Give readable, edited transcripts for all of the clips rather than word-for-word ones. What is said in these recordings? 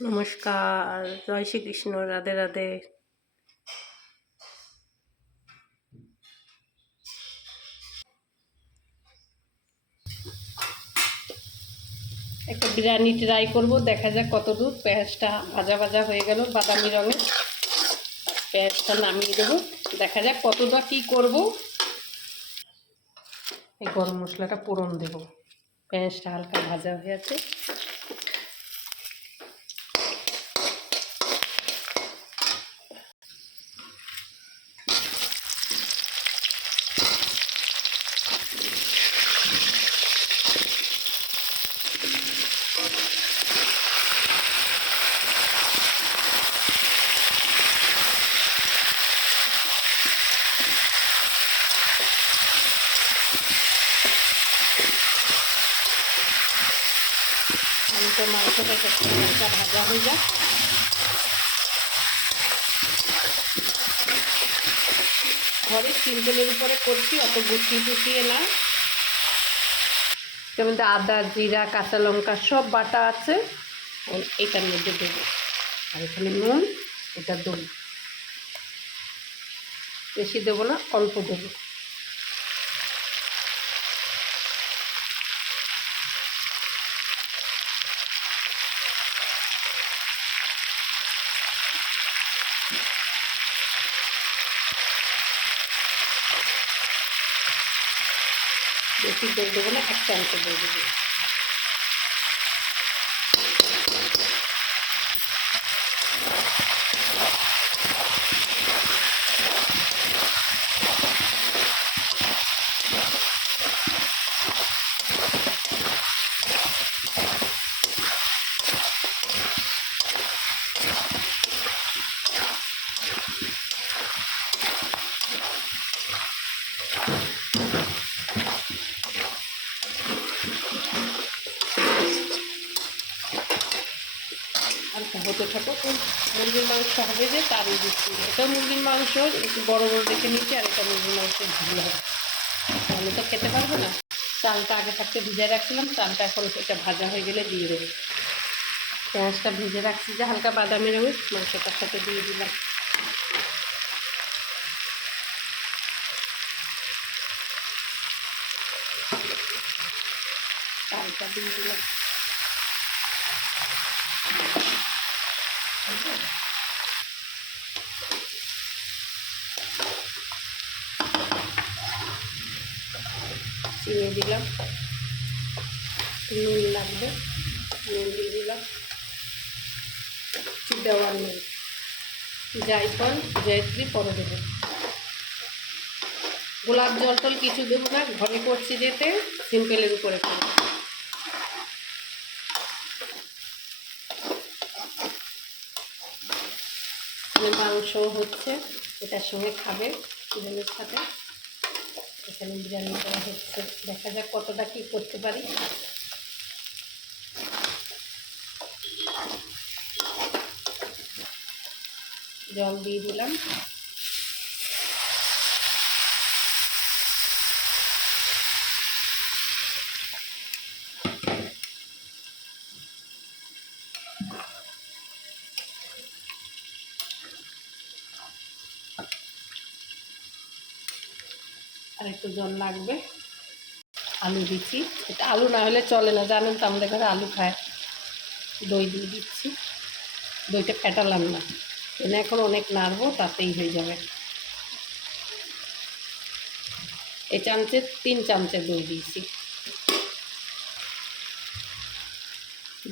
নমস্কার, জয় শ্রীকৃষ্ণ, রাধে রাধে। একটা বিরিয়ানি ট্রাই করব, দেখা যাক কত দূর। পেঁয়াজটা ভাজা ভাজা হয়ে গেল বাদামি রঙের, পেঁয়াজটা নামিয়ে দেবো। দেখা যাক কতটা কি করব। এই গরম মশলাটা ফোড়ন দেব। পেঁয়াজটা হালকা ভাজা হয়ে আছে। মাংসটা হালকা ভাজা হয়ে যাক। ঘরে সিম্পলের উপরে করছি, অত গুছিয়ে টুছিয়ে না। যেমন আদা, জিরা, কাঁচা লঙ্কা সব বাটা আছে, এটার মধ্যে দেবো। আর এখানে নুন, এটা দেবো, বেশি দেবো না, অল্প দেবো। বেশি দই দেবো না, এক চামচ দই দেবো। হালকা হতে থাকো। মুরগির মাংস হবে যে তারই দিচ্ছি। এটা মুরগির মাংস একটু বড় বড় দেখে নিচ্ছি, আর এটা মুরগির মাংস ভালো হবে, তাহলে তো খেতে পারবো না। চালটা আগে থাকতে ভিজায় রাখছিলাম, চালটা এখন এটা ভাজা হয়ে গেলে দিয়ে দেবো। পেঁয়াজটা ভিজে রাখছি যে হালকা বাদামি রঙের, মাংসটার সাথে দিয়ে দিলাম। চালটা দিয়ে দিলাম। চিনি দিলাম, নুন লাগবে, নুন দিয়ে দিলাম। দেওয়ার নেই, জায়ফল জয়ত্রী পরে দেবো। গোলাপ জল টল কিছু দেবো না, ঘরে করছি যেতে সিম্পলের উপরে করবো। মাংস হচ্ছে, এটার সঙ্গে খাবে চিকেনের সাথে। এখানে বিরিয়ানি করা হচ্ছে, দেখা যাক কতটা কি করতে পারি। জল দিয়ে দিলাম। আর একটু জল লাগবে। আলু দিচ্ছি, এটা আলু না হলে চলে না, জানেন তো আমাদের ঘরে আলু খায়। দই দিয়ে দিচ্ছি, দইটা ফেটালাম না, এনে এখন অনেক নাড়বো, তাতেই হয়ে যাবে। এই চামচে 3 চামচে দই দিয়েছি।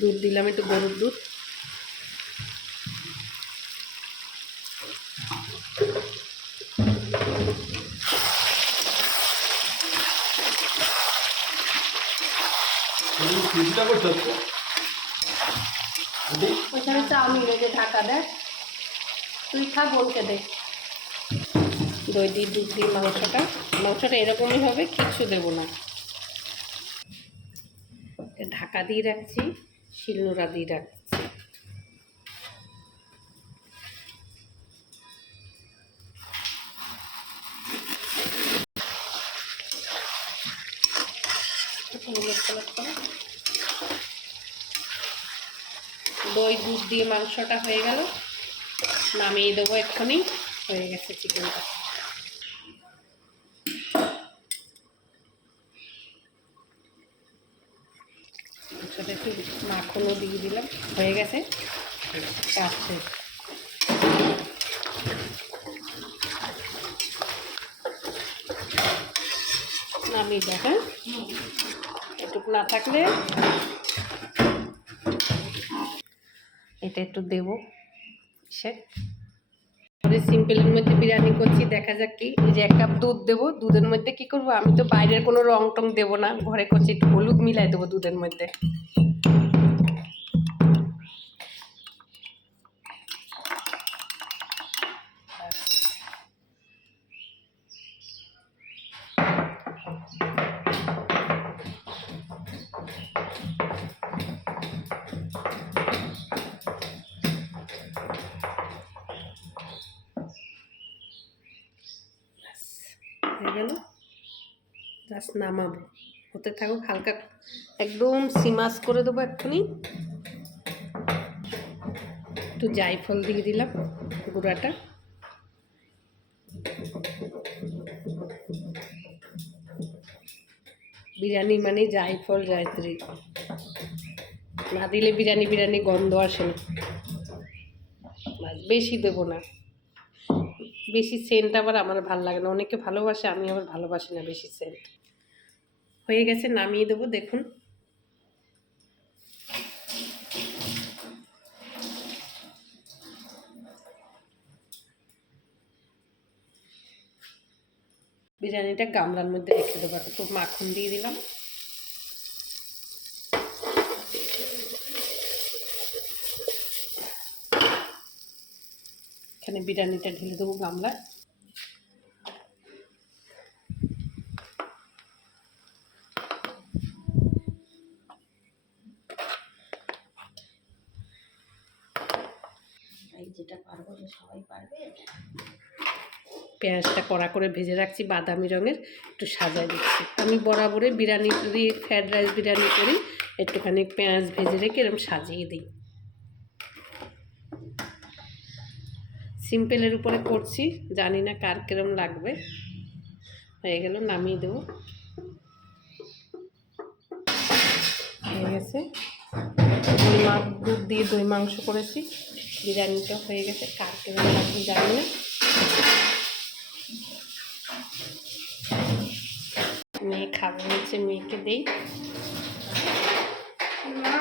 দুধ দিলাম, একটু গরুর দুধ। ওইখানে চাউমিন রেখে ঢাকা দেয়, তুই খা, বোনকে দে। দই দিয়ে দুধ দিয়ে মাংসটা এরকমই হবে, কিচ্ছু দেবো না। ঢাকা দিয়ে রাখছি, শিলনোড়া দিয়ে রাখছি। দই দুধ দিয়ে মাংসটা হয়ে গেল, নামিয়ে দেবো এক্ষুনি। হয়ে গেছে চিকেনটা। সাথে একটু মাখনও দিয়ে দিলাম, হয়ে গেছে কাজ শেষ। নামিয়ে দেখ, হ্যাঁ এটুকু না থাকলে এটা একটু দেবো। সে সিম্পলের মধ্যে বিরিয়ানি করছি, দেখা যাক কি। এই যে 1 কাপ দুধ দেবো, দুধের মধ্যে কি করবো, আমি তো বাইরের কোনো রং টং দেবো না, ঘরে করছি, একটু হলুদ মিলাই দেবো দুধের মধ্যে। হয়ে গেল, জাস্ট নামাবো, হতে থাকুক হালকা, একদম সিমাস করে দেবো এক্ষুনি। একটু জায়ফল দিয়ে দিলাম গুঁড়াটা, বিরিয়ানি মানে জায়ফল জায়ত্রী, না দিলে বিরিয়ানি বিরিয়ানি গন্ধ আসে না। বেশি দেবো না, বেশি সেন্ট আবার আমার ভালো লাগে না, অনেকে ভালোবাসে, আমি আবার ভালোবাসি না বেশি সেন্ট। হয়ে গেছে, নামিয়ে দেবো। দেখুন বিরিয়ানিটা গামলার মধ্যে রেখে দেবো, একটু মাখন দিয়ে দিলাম। এখানে বিরিয়ানিটা ঢেলে দেবো গামলায়। যেটা পারবো সবাই পারবে। পেঁয়াজটা কড়া করে ভেজে রাখছি বাদামি রঙের, একটু সাজায় দিচ্ছি। আমি বরাবরই বিরিয়ানি যদি ফ্রায়েড রাইস বিরিয়ানি করি একটুখানি পেঁয়াজ ভেজে রেখে এরকম সাজিয়ে দিই। সিম্পলের উপরে করছি, জানি না কার কিরম লাগবে। হয়ে গেল, নামিয়ে দেবো। হয়ে গেছে, দুধ দিয়ে দই মাংস করেছি, বিরিয়ানিটা হয়ে গেছে। কার কিরম লাগবে জানি না, মেয়ে খাবে হচ্ছে, মেয়েকে দেই না।